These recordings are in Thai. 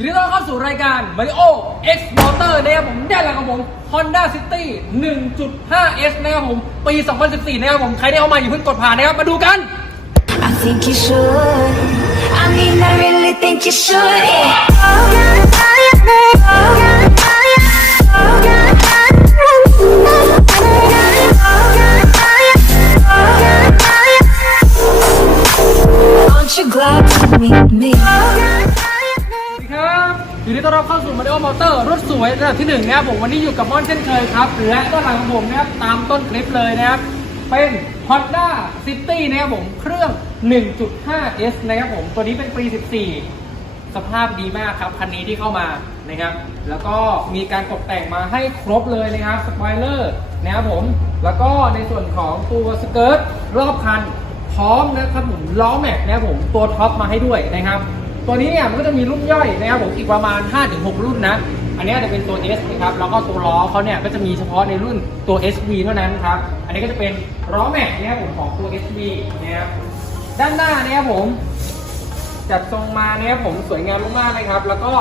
ยินดีต้อนรับเข้าสู่รายการ Mario X Motor นะครับผมได้แล้วครับผม Honda City 1.5S นะครับผม ปี 2014 นะครับผม ใครได้เอามาอย่าเพิ่งกดผ่านนะครับ มาดูกัน I think you should. I mean, I really think you should. Yeah. Aren't you glad to meet me? สวัสดีครับ ยินดีต้อนรับเข้าสู่ Mario Motor รถสวยระดับที่หนึ่งนะครับผมวันนี้อยู่กับม่อนเช่นเคยครับและด้านหลังของผมนะครับตามต้นคลิปเลยนะครับเป็น Honda City นะครับผมเครื่อง 1.5S นะครับผมตัวนี้เป็นปี 14 สภาพดีมากครับคันนี้ที่เข้ามานะครับ แล้วก็มีการตกแต่งมาให้ครบเลยนะครับสปอยเลอร์นะครับผม แล้วก็ในส่วนของตัวสเกิร์ตรอบคันพร้อมนะครับผมล้อแม็กนะครับผมตัวท็อปมาให้ด้วยนะครับ ตัวนี้เนี่ยมันก็จะมีรุ่นย่อยนะครับผมอีกประมาณ 5-6 รุ่นนะ อันนี้จะเป็นตัว S นะครับ แล้วก็ตัวล้อเขาเนี่ยก็จะมีเฉพาะในรุ่นตัว SV เท่านั้นครับ อันนี้ก็จะเป็นล้อแม็กนะครับผมของตัว SV นะครับ ด้านหน้านะครับผม จัดทรงมาเนะครับผมสวยงามมากๆนะครับ แล้วก็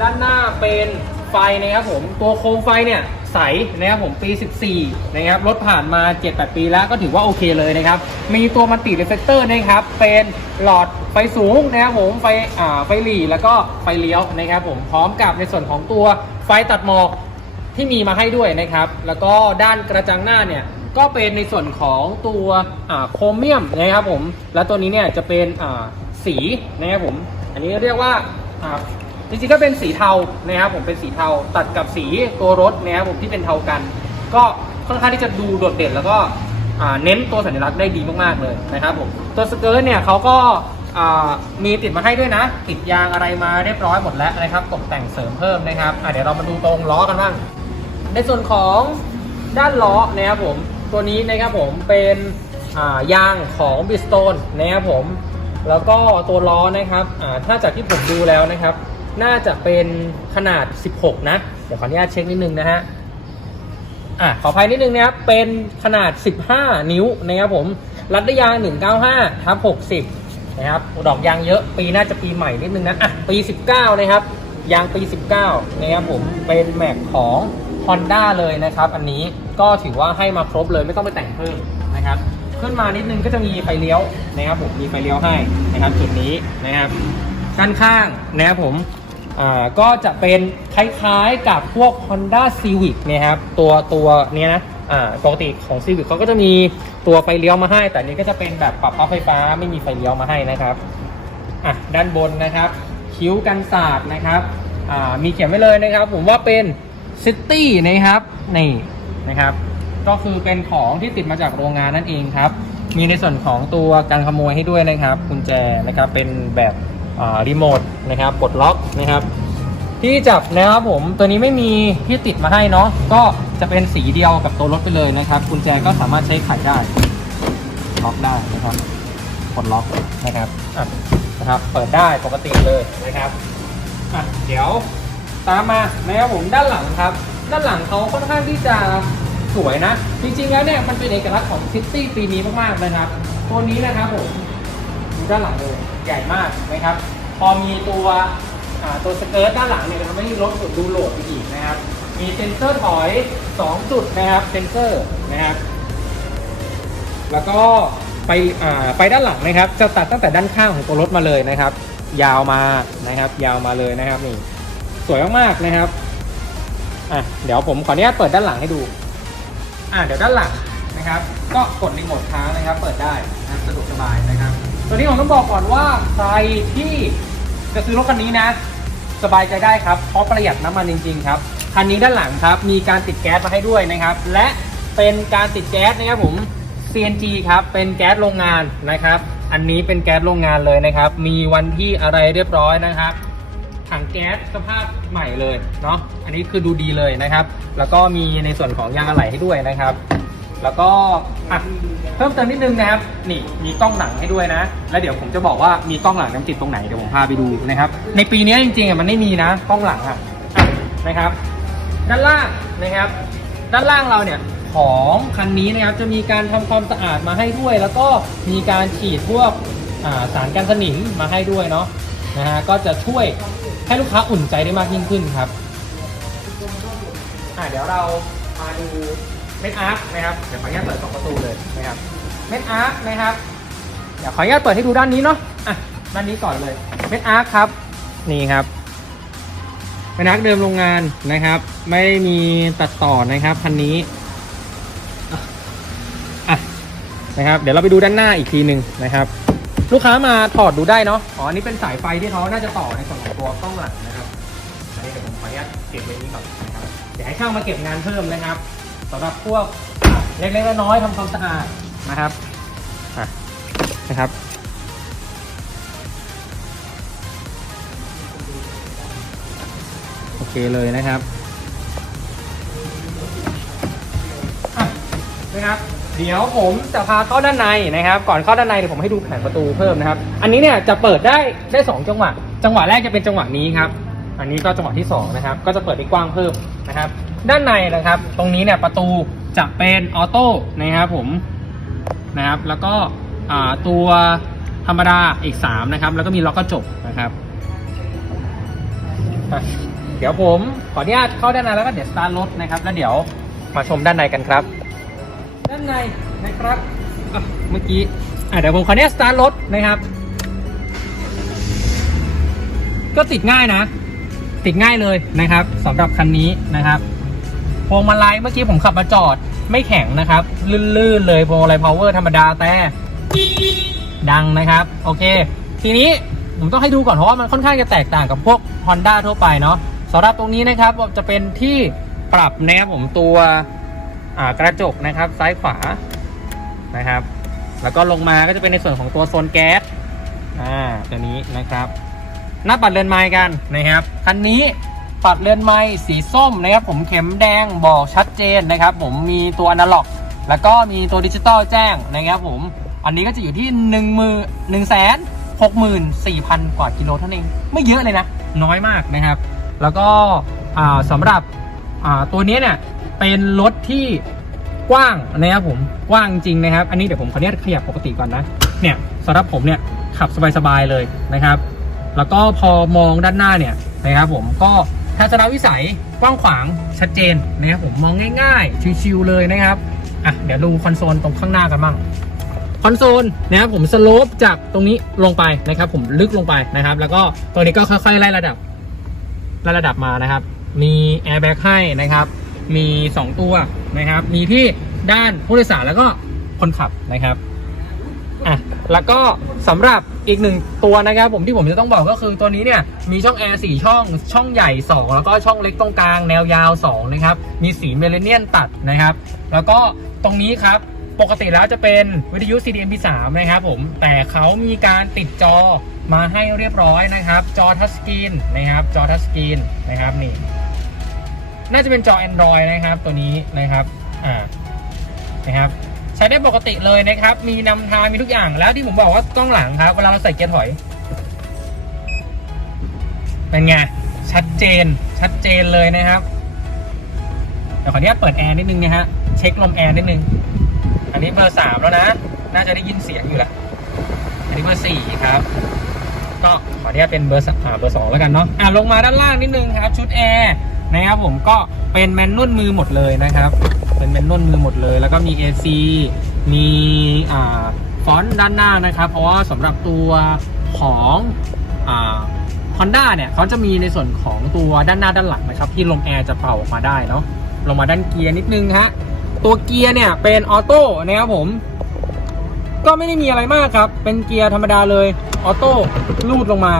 ด้านหน้าเป็นไฟนะครับผม ตัวโคมไฟเนี่ย ใสนะครับผมปี 14 นะครับรถผ่านมา 7-8 ปีแล้วก็ถือว่าโอเคเลยนะครับ มีตัวมัลติเรฟเฟกเตอร์นะครับ เป็นหลอดไฟสูงนะครับผมไฟอ่าไฟหลีแล้วก็ไฟเลี้ยวนะครับผมพร้อมกับในส่วนของตัวไฟตัดหมอกที่มีมาให้ด้วยนะครับ แล้วก็ด้านกระจังหน้าเนี่ยก็เป็นในส่วนของตัวโครเมียมนะครับผม แล้วตัวนี้เนี่ยจะเป็นอ่าสีนะครับผม อันนี้เรียกว่า จริงๆก็เป็นสีเทานะครับผมเป็นสีเทาตัดกับสีตัวรถนะครับผมที่เป็นเทากัน ก็ค่อนข้างที่จะดูโดดเด่นแล้วก็เน้นตัวสัญลักษณ์ได้ดีมากๆเลยนะครับผมตัวสเกิร์ตเนี่ยเขาก็มีติดมาให้ด้วยนะ ติดยางอะไรมาเรียบร้อยหมดแล้วนะครับตกแต่งเสริมเพิ่มนะครับเดี๋ยวเรามาดูตรงล้อกันบ้าง ในส่วนของด้านล้อนะครับผมตัวนี้นะครับผมเป็นยางของบิสโตนนะครับผมแล้วก็ตัวล้อนะครับถ้าจากที่ผมดูแล้วนะครับ น่าจะเป็นขนาด 16 นะ เดี๋ยวขออนุญาตเช็คนิดนึงนะฮะอะขออภัยนิดนึงนะครับ เป็นขนาด 15 นิ้วนะครับผม รัดด้วยยาง 195ทับ60 นะครับ ดอกยางเยอะ ปีน่าจะปีใหม่นิดนึงนะ อะ ปี 19 นะครับ ยางปี 19 นะครับผม เป็นแม็กของ Honda เลยนะครับ อันนี้ก็ถือว่าให้มาครบเลยไม่ต้องไปแต่งเพิ่มนะครับ ขึ้นมานิดนึงก็จะมีไฟเลี้ยวนะครับผม มีไฟเลี้ยวให้นะครับจุดนี้นะครับ ด้านข้างนะครับผม อ่าก็จะเป็นคล้ายๆกับพวก Honda Civic นะครับตัวตัวเนี้ยนะอ่าปกติของ Civic เขาก็จะมีตัวไฟเลี้ยวมาให้ แต่นี้ก็จะเป็นแบบปรับพับไฟฟ้าไม่มีไฟเลี้ยวมาให้นะครับอะด้านบนนะครับคิ้วกันศาสตร์นะครับอ่ามีเขียนไว้เลยนะครับ ผมว่าเป็นซิตี้นะครับนี่นะครับ ก็คือเป็นของที่ติดมาจากโรงงานนั่นเองครับ มีในส่วนของตัวการขโมยให้ด้วยนะครับกุญแจนะครับเป็นแบบ รีโมทนะครับปลดล็อกนะครับ ที่จับนะครับผมตัวนี้ไม่มีที่ติดมาให้เนาะก็จะเป็นสีเดียวกับตัวรถไปเลยนะครับกุญแจก็สามารถใช้ไขได้ล็อกได้นะครับปลดล็อกนะครับนะครับเปิดได้ปกติเลยนะครับอะเดี๋ยวตามมานะครับผมด้านหลังครับ ด้านหลังเขาค่อนข้างที่จะสวยนะ จริงๆแล้วเนี่ยมันเป็นเอกลักษณ์ของซิตี้ปีนี้มากๆนะครับ ตัวนี้นะครับผมดูด้านหลังเลย ใหญ่มากนะครับ พอมีตัวตัวสเกิร์ตด้านหลังเนี่ยทำให้รถดูโหลดไปอีกนะครับ มีเซ็นเซอร์ถอย 2 จุดนะครับ เซ็นเซอร์นะครับ แล้วก็ไปไปด้านหลังนะครับ จะตัดตั้งแต่ด้านข้างของตัวรถมาเลยนะครับ ยาวมานะครับ ยาวมาเลยนะครับนี่ สวยมากๆนะครับอะเดี๋ยวผมขออนุญาตเปิดด้านหลังให้ดูอะเดี๋ยวด้านหลังนะครับ ก็กดรีโมทค้างนะครับ เปิดได้นะสะดวกสบายนะครับ ตัวนี้ผมต้องบอกก่อนว่าใครที่จะซื้อรถคันนี้นะ สบายใจได้ครับเพราะประหยัดน้ำมันจริง ๆ ครับคันนี้ด้านหลังครับมีการติดแก๊สมาให้ด้วยนะครับ และเป็นการติดแก๊สนะครับผม CNG ครับเป็นแก๊สโรงงานนะครับ อันนี้เป็นแก๊สโรงงานเลยนะครับ มีวันที่อะไรเรียบร้อยนะครับถังแก๊สสภาพใหม่เลยเนาะอันนี้คือดูดีเลยนะครับ แล้วก็มีในส่วนของยางอะไหล่ให้ด้วยนะครับ แล้วก็อะเพิ่มเติมนิดนึงนะครับ นี่มีกล้องหลังให้ด้วยนะ แล้วเดี๋ยวผมจะบอกว่ามีกล้องหลังน้ำติดตรงไหนเดี๋ยวผมพาไปดูนะครับ ในปีนี้จริงๆอะมันไม่มีนะกล้องหลังอะนะครับ ด้านล่างนะครับ ด้านล่างเราเนี่ยของคันนี้นะครับจะมีการทำความสะอาดมาให้ด้วย แล้วก็มีการฉีดพวกาสารกันสนิมมาให้ด้วยเนาะนะฮะก็จะช่วยให้ลูกค้าอุ่นใจได้มากยิ่งขึ้นครับอะเดี๋ยวเรามาดู เม็ดอาร์คนะครับ เดี๋ยวขออนุญาตเปิดสองประตูเลยนะครับ เม็ดอาร์คนะครับ เดี๋ยวขออนุญาตเปิดให้ดูด้านนี้เนาะ อะ ด้านนี้ก่อนเลย เม็ดอาร์คครับ นี่ครับเป็นอาร์คเดิมโรงงานนะครับ ไม่มีตัดต่อนะครับคันนี้อะนะครับ เดี๋ยวเราไปดูด้านหน้าอีกทีหนึ่งนะครับ ลูกค้ามาถอดดูได้เนาะ อ๋อ อันนี้เป็นสายไฟที่เขาน่าจะต่อในส่วนของตัวกล้องหลังนะครับอันนี้เดี๋ยวผมขออนุญาตเก็บไว้นี้ก่อนนะครับ เดี๋ยวให้ช่างมาเก็บงานเพิ่มนะครับ สำหรับพวกอะเล็กๆน้อยๆทำความสะอาดนะครับอะนะครับโอเคเลยนะครับอะนะครับ เดี๋ยวผมจะพาเข้าด้านในนะครับ ก่อนเข้าด้านในเดี๋ยวผมให้ดูแผงประตูเพิ่มนะครับ อันนี้เนี่ยจะเปิดได้ได้สองจังหวะ จังหวะแรกจะเป็นจังหวะนี้ครับ อันนี้ก็จังหวะที่สองนะครับ ก็จะเปิดได้กว้างเพิ่มนะครับ ด้านในนะครับ ตรงนี้เนี่ยประตูจะเป็นออโต้นะครับผมนะครับแล้วก็อ่าตัวธรรมดาอีก 3 นะครับ แล้วก็มีล็อกกระจกนะครับอะเดี๋ยวผมขออนุญาตเข้าด้านในแล้วก็เดี๋ยวสตาร์ทรถนะครับ แล้วเดี๋ยวมาชมด้านในกันครับ ด้านในนะครับอะเมื่อกี้อะเดี๋ยวผมขออนุญาตสตาร์ทรถนะครับ ก็ติดง่ายนะ ติดง่ายเลยนะครับสำหรับคันนี้นะครับ พวงมาลัยเมื่อกี้ผมขับมาจอดไม่แข็งนะครับ ลื่นๆเลยพวงมาลัยพาวเวอร์ธรรมดาแต่ ดังนะครับ โอเค ทีนี้ผมต้องให้ดูก่อนเพราะว่ามันค่อนข้างจะแตกต่างกับพวก Honda ทั่วไปเนาะสำหรับตรงนี้นะครับจะเป็นที่ปรับนะครับผมตัวกระจกนะครับซ้ายขวานะครับ แล้วก็ลงมาก็จะเป็นในส่วนของตัวโซนแก๊สอ่าตัวนี้นะครับ หน้าปัดเรือนไม้กันนะครับคันนี้ ปัดเรือนไม้สีส้มนะครับผมเข็มแดงบอกชัดเจนนะครับผมมีตัวอนาล็อก แล้วก็มีตัวดิจิตอลแจ้งนะครับผมอันนี้ก็จะอยู่ที่หนึ่งมือหนึ่งแสนหกหมื่นสี่พันกว่ากิโลเท่านั้นเองไม่เยอะเลยนะ น้อยมากนะครับ แล้วก็สำหรับตัวนี้เนี่ยเป็นรถที่กว้างนะครับผมกว้างจริงนะครับ อันนี้เดี๋ยวผมขออนุญาตขยับปกติก่อนนะเนี่ยสำหรับผมเนี่ยขับสบายๆเลยนะครับ แล้วก็พอมองด้านหน้าเนี่ยนะครับผมก็ ทัศนวิสัยกว้างขวางชัดเจนนะครับผมมองง่ายๆ ชิวๆเลยนะครับอะเดี๋ยวดูคอนโซลตรงข้างหน้ากันบ้างคอนโซลนะครับผมสโลปจากตรงนี้ลงไปนะครับผมลึกลงไปนะครับ แล้วก็ตัวนี้ก็ค่อยๆไล่ระดับไล่ระดับมานะครับ มีแอร์แบ็กให้นะครับ มี 2 ตัวนะครับ มีที่ด้านผู้โดยสารแล้วก็คนขับนะครับ อะแล้วก็สำหรับอีกหนึ่งตัวนะครับผมที่ผมจะต้องบอกก็คือตัวนี้เนี่ยมีช่องแอร์4ช่องช่องใหญ่ 2 แล้วก็ช่องเล็กตรงกลางแนวยาว2นะครับมีสีเมลเนียนตัดนะครับ แล้วก็ตรงนี้ครับปกติแล้วจะเป็นวิทยุ CDMP3 นะครับผมแต่เขามีการติดจอมาให้เรียบร้อยนะครับ จอทัชสกรีนนะครับ จอทัชสกรีนนะครับนี่น่าจะเป็นจอ Android นะครับตัวนี้นะครับอ่านะครับ ใช้ได้ปกติเลยนะครับ มีนำทางมีทุกอย่างแล้วที่ผมบอกว่ากล้องหลังครับ เวลาเราใส่เกียร์ถอยเป็นไง ชัดเจน ชัดเจนเลยนะครับเดี๋ยวขออนุญาตเปิดแอร์นิดนึงนะฮะ เช็คลมแอร์นิดนึง อันนี้เบอร์สามแล้วนะ น่าจะได้ยินเสียงอยู่แหละ อันนี้เบอร์สี่ครับ ก็ขออนุญาตเป็นเบอร์สอ่าเบอร์สองแล้วกันเนาะ อ่าลงมาด้านล่างนิดนึงครับ ชุดแอร์นะครับผมก็เป็นแมนนวลมือหมดเลยนะครับ เป็นแมนนวลมือหมดเลย แล้วก็มี AC มีอ่าฟอนต์ด้านหน้านะครับ เพราะว่าสำหรับตัวของอ่า Honda เนี่ยเขาจะมีในส่วนของตัวด้านหน้าด้านหลังนะครับ ที่ลมแอร์จะเป่าออกมาได้เนาะลงมาด้านเกียร์นิดนึงฮะตัวเกียร์เนี่ยเป็นออโต้นะครับผมก็ไม่ได้มีอะไรมากครับ เป็นเกียร์ธรรมดาเลยออโต้ลูดลงมา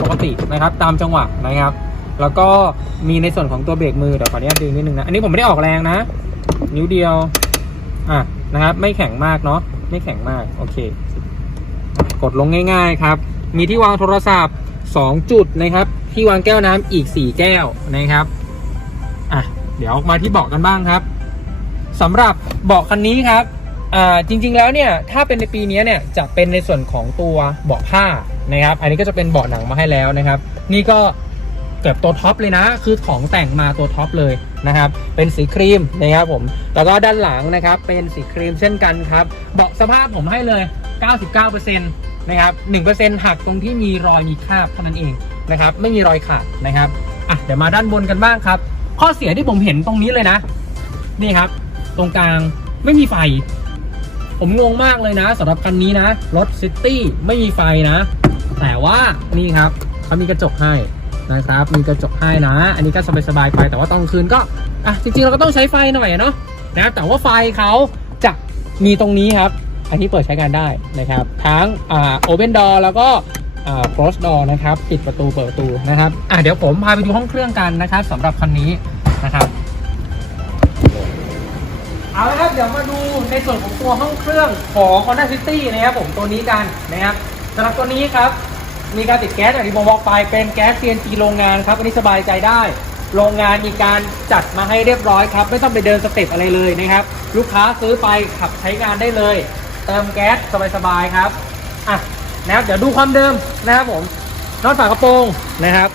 ปกตินะครับ ตามจังหวะนะครับ แล้วก็มีในส่วนของตัวเบรกมือเดี๋ยวขออนุญาตดึงนิดนึงนะ อันนี้ผมไม่ได้ออกแรงนะ นิ้วเดียว อะนะครับ ไม่แข็งมากเนาะไม่แข็งมากโอเค กดลงง่าย ๆครับ มีที่วางโทรศัพท์ 2 จุดนะครับ ที่วางแก้วน้ำอีก 4 แก้วนะครับอะเดี๋ยวมาที่เบาะกันบ้างครับสำหรับเบาะคันนี้ครับอ่าจริงๆแล้วเนี่ยถ้าเป็นในปีนี้เนี่ยจะเป็นในส่วนของตัวเบาะผ้านะครับ อันนี้ก็จะเป็นเบาะหนังมาให้แล้วนะครับ นี่ก็เกือบตัวท็อปเลยนะ คือของแต่งมาตัวท็อปเลย นะครับ เป็นสีครีมนะครับผม แล้วก็ด้านหลังนะครับ เป็นสีครีมเช่นกันครับเบาะสภาพผมให้เลย 99%นะครับ 1%หักตรงที่มีรอยมีคราบเท่านั้นเองนะครับ ไม่มีรอยขาดนะครับ อะ เดี๋ยวมาด้านบนกันบ้างครับ ข้อเสียที่ผมเห็นตรงนี้เลยนะ นี่ครับ ตรงกลางไม่มีไฟ ผมงงมากเลยนะสำหรับคันนี้นะ รถซิตี้ไม่มีไฟนะ แต่ว่านี่ครับเขามีกระจกให้ นะครับ มีกระจกให้นะ อันนี้ก็สบายๆไป แต่ว่าตอนคืนก็ อะ จริงๆ เราก็ต้องใช้ไฟหน่อยเนาะนะแต่ว่าไฟเขาจะมีตรงนี้ครับ อันนี้เปิดใช้งานได้นะครับ ทั้งอ่าโอเ n นดอร์แล้วก็อ่า close door นะครับ ปิดประตูเปิดประตูนะครับ อะเดี๋ยวผมพาไปดูห้องเครื่องกันนะครับสำหรับคันนี้นะครับเอาละครับเดี๋ยวมาดูในส่วนของตัวห้องเครื่องของ Honda City นะครับผมตัวนี้กันนะครับสำหรับตัวนี้ครับ มีการติดแก๊สอย่างที่ผมบอกไปเป็นแก๊ส CNG โรงงานครับอันนี้สบายใจได้ โรงงานมีการจัดมาให้เรียบร้อยครับ ไม่ต้องไปเดินสเต็ปอะไรเลยนะครับ ลูกค้าซื้อไปขับใช้งานได้เลย เติมแก๊สสบายๆครับอะนะครับเดี๋ยวดูความเดิมนะครับผมนอตฝากระโปรงนะครับ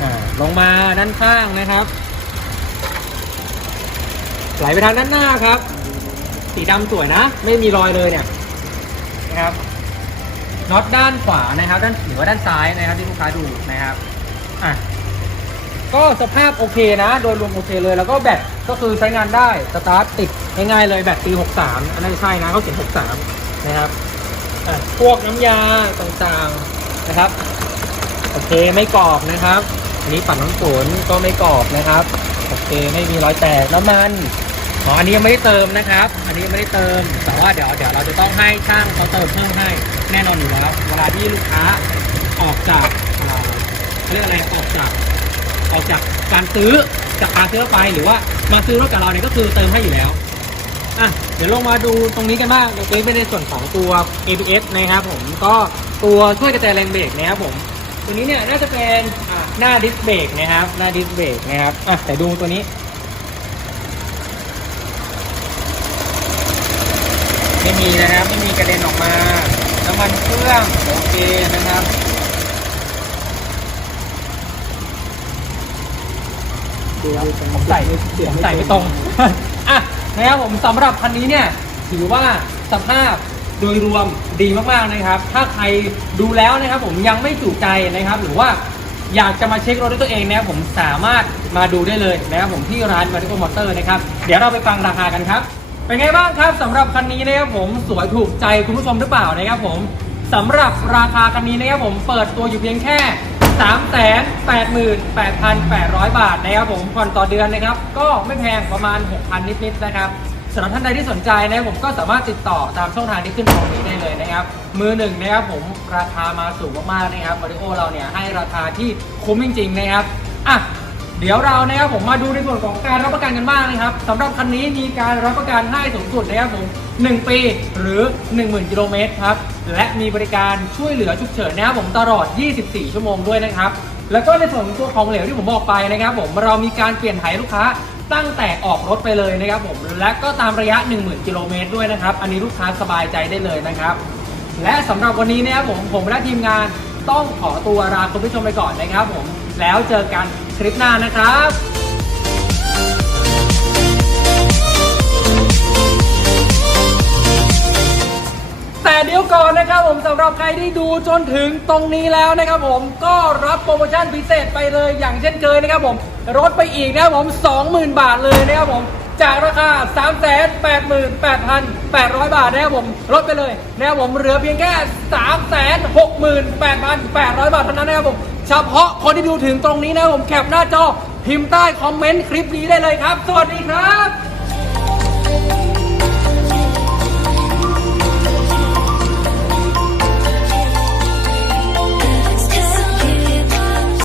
อ่าลงมาด้านข้างนะครับ ไหลไปทางด้านหน้าครับ สีดำสวยนะ ไม่มีรอยเลยเนี่ยนะครับ น็อตด้านขวานะครับ ด้านหรือว่าด้านซ้ายนะครับที่ลูกค้าดูนะครับอะก็สภาพโอเคนะ โดยรวมโอเคเลย แล้วก็แบตก็คือใช้งานได้สตาร์ทติดง่ายๆเลยแบตปี 63 อันนั้นใช่นะเขาเขียน 63 นะครับอะพวกน้ำยาต่างๆนะครับ โอเคไม่กรอบนะครับอันนี้ปัดน้ำฝนก็ไม่กรอบนะครับ โอเคไม่มีรอยแตกน้ำมัน อ๋ออันนี้ยังไม่ได้เติมนะครับ อันนี้ยังไม่ได้เติม แต่ว่าเดี๋ยวเดี๋ยวเราจะต้องให้ช่างเขาเติมเพิ่มให้ แน่นอนอยู่แล้ว เวลาที่ลูกค้าออกจากเขาเรียกอะไรออกจากออกจากการซื้อจากการซื้อไปหรือว่ามาซื้อรถกับเราเนี่ยก็คือเติมให้อยู่แล้วอะเดี๋ยวลงมาดูตรงนี้กันบ้างเดี๋ยวเป็นในส่วนของตัว ABS นะครับผมก็ตัวช่วยกระจายแรงเบรกนะครับผมตัวนี้เนี่ยน่าจะเป็นหน้าดิสเบรกนะครับหน้าดิสเบรกนะครับอะแต่ดูตัวนี้ ไม่มีนะครับ ไม่มีกระเด็นออกมาน้ำมันเครื่องโอเคนะครับผมใส่ผมใส่ไม่ตรง อะนะครับผมสำหรับคันนี้เนี่ยถือว่าสภาพโดยรวมดีมากๆนะครับ ถ้าใครดูแล้วนะครับ ผมยังไม่จุใจนะครับ หรือว่าอยากจะมาเช็ครถด้วยตัวเองนะครับผมสามารถมาดูได้เลยนะครับผมที่ร้านมาริโอมอเตอร์นะครับ เดี๋ยวเราไปฟังราคากันครับ เป็นไงบ้างครับสำหรับคันนี้นะครับผมสวยถูกใจคุณผู้ชมหรือเปล่านะครับผมสำหรับราคาคันนี้นะครับผมเปิดตัวอยู่เพียงแค่ 388,800 บาทนะครับผมผ่อนต่อเดือนนะครับ ก็ไม่แพงประมาณ 6,000 นิดๆนะครับสำหรับท่านใดที่สนใจนะครับผมก็สามารถติดต่อตามช่องทางที่ขึ้นตรงนี้ได้เลยนะครับ มือหนึ่งนะครับผมราคามาสูงมากๆนะครับมาริโอเราเนี่ยให้ราคาที่คุ้มจริงๆนะครับอะ เดี๋ยวเรานะครับผมมาดูในส่วนของการรับประกันกันบ้างนะครับสำหรับคันนี้มีการรับประกันให้สูงสุดนะครับผม1 ปีหรือ 10,000 กิโลเมตรครับและมีบริการช่วยเหลือฉุกเฉินนะครับผมตลอด 24 ชั่วโมงด้วยนะครับ แล้วก็ในส่วนของตัวของเหลวที่ผมบอกไปนะครับ ผมเรามีการเปลี่ยนถ่ายลูกค้าตั้งแต่ออกรถไปเลยนะครับผมและก็ตามระยะ 10,000 กิโลเมตรด้วยนะครับ อันนี้ลูกค้าสบายใจได้เลยนะครับ และสำหรับวันนี้นะครับผมผมและทีมงานต้องขอตัวลาคุณผู้ชมไปก่อนนะครับผม แล้วเจอกันคลิปหน้านะครับแต่เดี๋ยวก่อนนะครับผมสำหรับใครที่ดูจนถึงตรงนี้แล้วนะครับผมก็รับโปรโมชั่นพิเศษไปเลยอย่างเช่นเคยนะครับผมลดไปอีกนะครับผม 20,000 บาทเลยนะครับผมจากราคา 388,800 บาทนะครับผมลดไปเลยนะครับผมเหลือเพียงแค่ 368,800 บาทเท่านั้นนะครับผม เฉพาะคนที่ดูถึงตรงนี้นะผมแคปหน้าจอพิมพ์ใต้คอมเมนต์คลิปนี้ได้เลยครับ สวัสดีครับ